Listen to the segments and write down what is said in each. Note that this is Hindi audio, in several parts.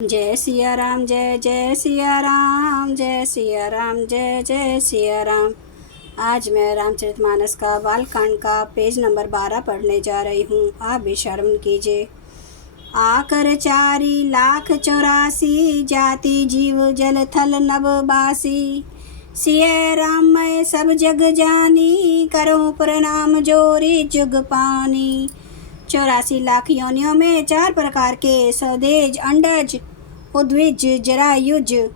जय सिया राम, जय जय सिया राम, जय सिया राम, जय जय सिया राम। आज मैं रामचरितमानस का बालकांड का पेज नंबर 12 पढ़ने जा रही हूँ। आप भी श्रवण कीजिए। आकर 4,84,00,000 जाति जीव जल थल नभ बासी। सिय राम मैं सब जग जानी, करो प्रणाम जोरी जुग पानी। 84 लाख योनियों में 4 प्रकार के स्वदेज, अंडज, उद्भिज, जरायुज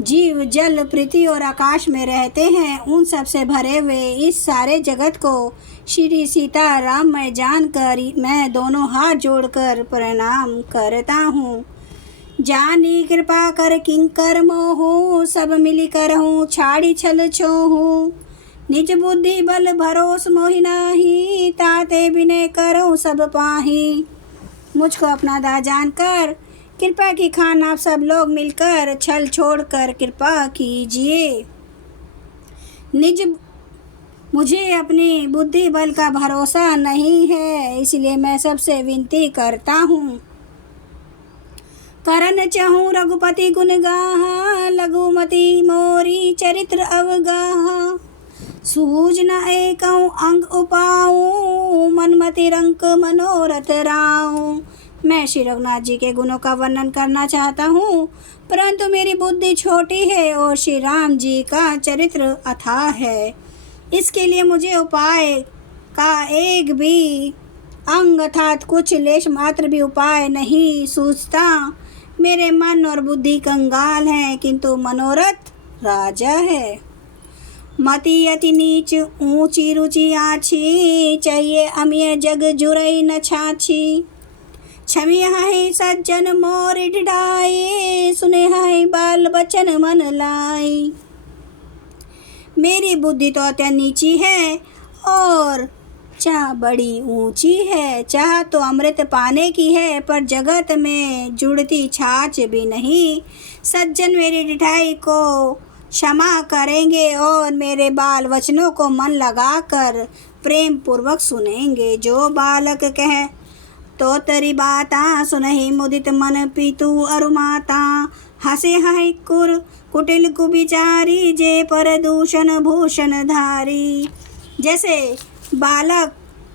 जीव जल, पृथ्वी और आकाश में रहते हैं। उन सब से भरे हुए इस सारे जगत को श्री सीता राम मैं जानकर मैं दोनों हाथ जोड़कर प्रणाम करता हूँ। जानी कृपा कर किंकर मोहू, सब मिली करहूँ छाड़ी छल छोहू। निज बुद्धि बल भरोस मोहि नाही, ताते बिनय करो सब पाही। मुझको अपना दास जानकर कृपा की खान आप सब लोग मिलकर छल छोड़कर कृपा कीजिए। मुझे अपनी बुद्धि बल का भरोसा नहीं है, इसलिए मैं सबसे विनती करता हूँ। करन चहूँ रघुपति गुण गाहा, लघुमति मोरी चरित्र अवगाहा। सूझ न एकौ अंग उपाऊं, मनमति रंक मनोरथ राऊं। मैं श्री रघुनाथ जी के गुणों का वर्णन करना चाहता हूँ, परंतु मेरी बुद्धि छोटी है और श्री राम जी का चरित्र अथाह है। इसके लिए मुझे उपाय का एक भी अंग अर्थात कुछ लेश मात्र भी उपाय नहीं सूझता। मेरे मन और बुद्धि कंगाल हैं, किंतु मनोरथ राजा है। मति अति नीच ऊंची रुचि आछी, चाहिए अमिय जग जुरई न छाछी। क्षमी है सज्जन मोर ढिढाई, सुने है बाल बचन मन लाई। मेरी बुद्धि तो अत्यंत नीची है और चाह बड़ी ऊंची है। चाह तो अमृत पाने की है, पर जगत में जुड़ती छाछ भी नहीं। सज्जन मेरी ढिठाई को क्षमा करेंगे और मेरे बाल वचनों को मन लगाकर प्रेम पूर्वक सुनेंगे। जो बालक कहे तो तरी बाता, सुनहि मुदित मन पीतु अरु माता। हसे है कुटिल कुविचारी, जे पर दूषण भूषण धारी। जैसे बालक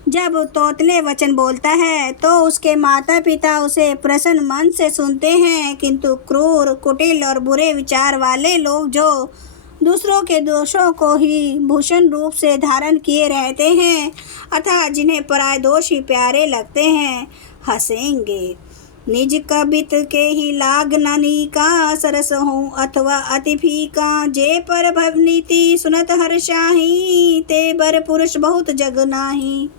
जब तोतले वचन बोलता है तो उसके माता पिता उसे प्रसन्न मन से सुनते हैं, किंतु क्रूर, कुटिल और बुरे विचार वाले लोग जो दूसरों के दोषों को ही भूषण रूप से धारण किए रहते हैं अथवा जिन्हें पराय दोष ही प्यारे लगते हैं, हंसेंगे। निज कबित के ही लाग ननी का, सरस हूँ अथवा अति फीका। जे पर भवनीति सुनत हर्षाही, ते बर पुरुष बहुत जग नाही।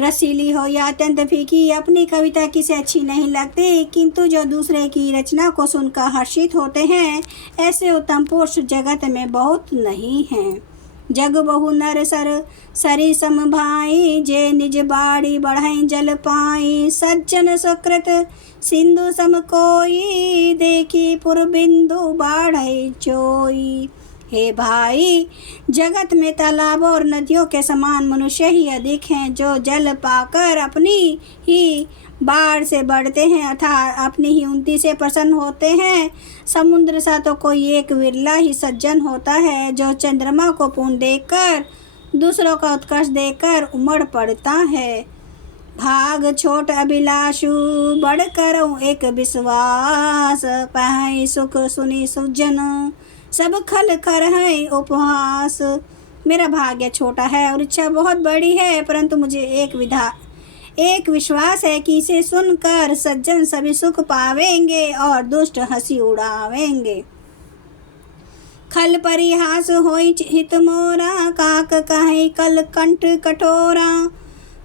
रसीली हो या अत्यंत फीकी, अपनी कविता किसे अच्छी नहीं लगती, किंतु जो दूसरे की रचना को सुनकर हर्षित होते हैं, ऐसे उत्तम पुरुष जगत में बहुत नहीं हैं। जग बहु नर सरी सम भाई, जे निज बाड़ी बढ़ाई जल पाई। सज्जन सुकृत सिंधु सम कोई, देखी पुर बिंदु बाढ़ई चोई। हे भाई, जगत में तालाबों और नदियों के समान मनुष्य ही अधिक हैं, जो जल पाकर अपनी ही बाढ़ से बढ़ते हैं अर्थात अपनी ही उन्नति से प्रसन्न होते हैं। समुद्र सा तो कोई एक विरला ही सज्जन होता है, जो चंद्रमा को पूर्ण देखकर दूसरों का उत्कर्ष देखकर उमड़ पड़ता है। भाग छोट अभिलाषु, बढ़ करूँ एक विश्वास। पाई सुख सुनी सुजन, सब खल कर है उपहास। मेरा भाग्य छोटा है और इच्छा बहुत बड़ी है, परंतु मुझे एक विश्वास है कि इसे सुनकर सज्जन सभी सुख पावेंगे और दुष्ट हंसी उड़ावेंगे। खल परिहास होई हित मोरा, काक कहे कल कंठ कठोरा।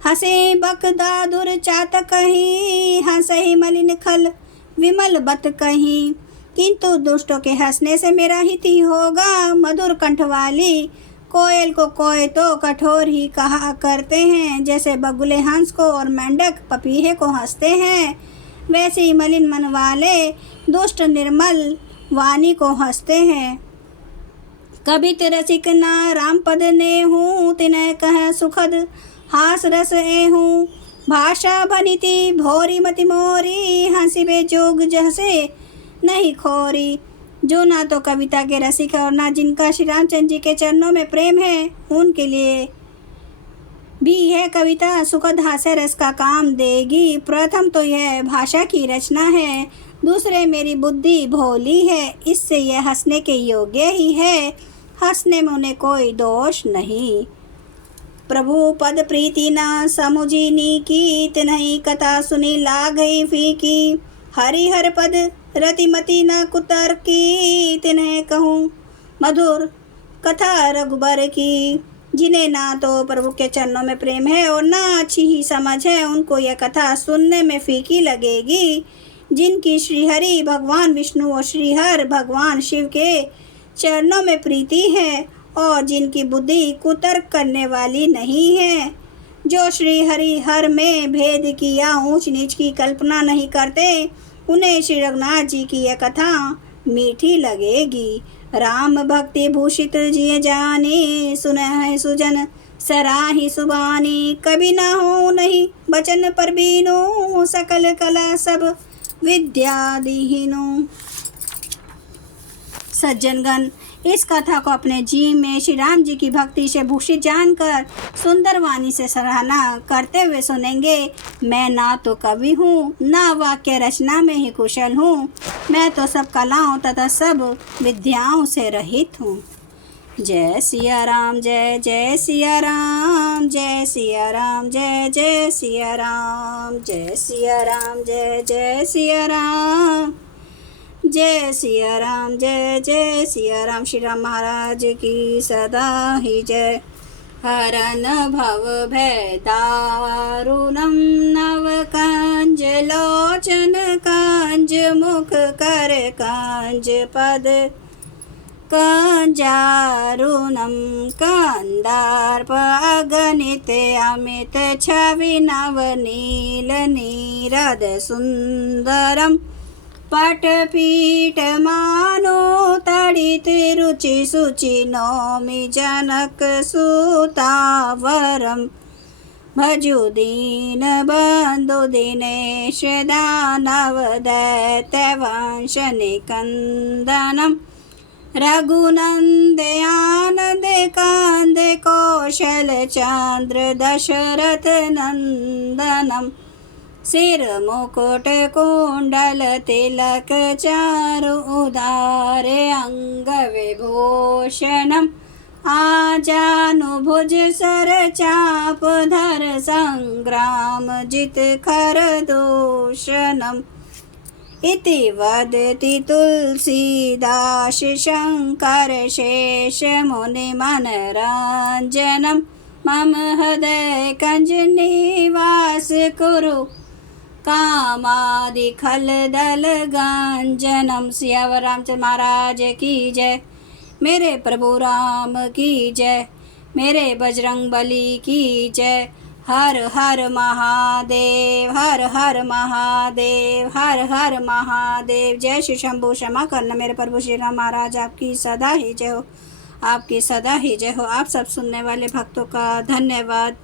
हसे बक दादुर चात कही, हंसहि मलिन खल विमल बत कही। किंतु दुष्टों के हंसने से मेरा हित ही होगा। मधुर कंठ वाली कोयल को कोय तो कठोर ही कहा करते हैं। जैसे बगुले हंस को और मेंढक पपीहे को हंसते हैं, वैसे ही मलिन मन वाले दुष्ट निर्मल वाणी को हंसते हैं। कबित रसिक ना राम पद ने हूँ, तिनय कह सुखद हास रस ए हूँ। भाषा भनिति भोरी मति मोरी, हंसिबे जोग जहसे नहीं खोरी। जो ना तो कविता के रसिक और ना जिनका श्री रामचंद्र जी के चरणों में प्रेम है, उनके लिए भी है कविता सुखद हास्य रस का काम देगी। प्रथम तो यह भाषा की रचना है, दूसरे मेरी बुद्धि भोली है, इससे यह हंसने के योग्य ही है, हंसने में उन्हें कोई दोष नहीं। प्रभु पद प्रीति न समुझिनी की, तिन्हि कथा सुनी लागई फीकी। हरिहर पद रतिमति न कुतर्की, तिन्हें कहूँ मधुर कथा रघुबर की। जिन्हें ना तो प्रभु के चरणों में प्रेम है और ना अच्छी ही समझ है, उनको यह कथा सुनने में फीकी लगेगी। जिनकी श्रीहरि भगवान विष्णु और श्रीहर भगवान शिव के चरणों में प्रीति है और जिनकी बुद्धि कुतर्क करने वाली नहीं है, जो श्री हरि हर में भेद की या ऊंच नीच की कल्पना नहीं करते, उन्हें श्री रघुनाथ जी की यह कथा मीठी लगेगी। राम भक्ति भूषित जिय जाने, सुन है सुजन सराही सुबानी। कभी ना हो नहीं बचन पर बीनो, सकल कला सब विद्या दीहिनो। सज्जनगण, इस कथा को अपने जीवन में श्री राम जी की भक्ति से भूषित जानकर सुंदर वाणी से सराहना करते हुए सुनेंगे। मैं ना तो कवि हूँ, ना वाक्य रचना में ही कुशल हूँ, मैं तो सब कलाओं तथा सब विद्याओं से रहित हूँ। जय सिया राम, जय जय सिया राम, जय सिया राम, जय जय सिया राम, जय सिया राम, जय जय सिया राम, जय सिया राम, जय जय सिया राम। श्री राम महाराज की सदा ही जय। हरन भव भय दारुणम, नव कांज लोचन कांज, मुख कर कांज पद कांजारुणम, कांदार्प अगणित अमित छवि नव नील नीरद सुंदरम। पटपीठ मानो तड़ित रुचि सुचि, नौमि जनक सुतावरम। भजु दीन बंधु दिनेश दानव दैत्य वंश निकंदनम। रघुनंद आनंद कांद कौशल चंद्र दशरथ नंदनम। सिर मुकुट कुंडल तिलक चारु उदारे अंग विभूषणम। आजानुभुज सर चाप धर संग्राम जित खर दूषणम। इति वदति तुलसीदास शंकर शेष मुनि मनरंजनम। मम हृदय कंज निवास कुरु, कामादि खल दल गांजनम। सियावर रामचंद्र महाराज की जय। मेरे प्रभु राम की जय। मेरे बजरंग बली की जय। हर हर महादेव, हर हर महादेव, हर हर महादेव। जय श्री शंभु। क्षमा करना मेरे प्रभु श्री राम महाराज, आपकी सदा ही जय हो, आपकी सदा ही जय हो। आप सब सुनने वाले भक्तों का धन्यवाद।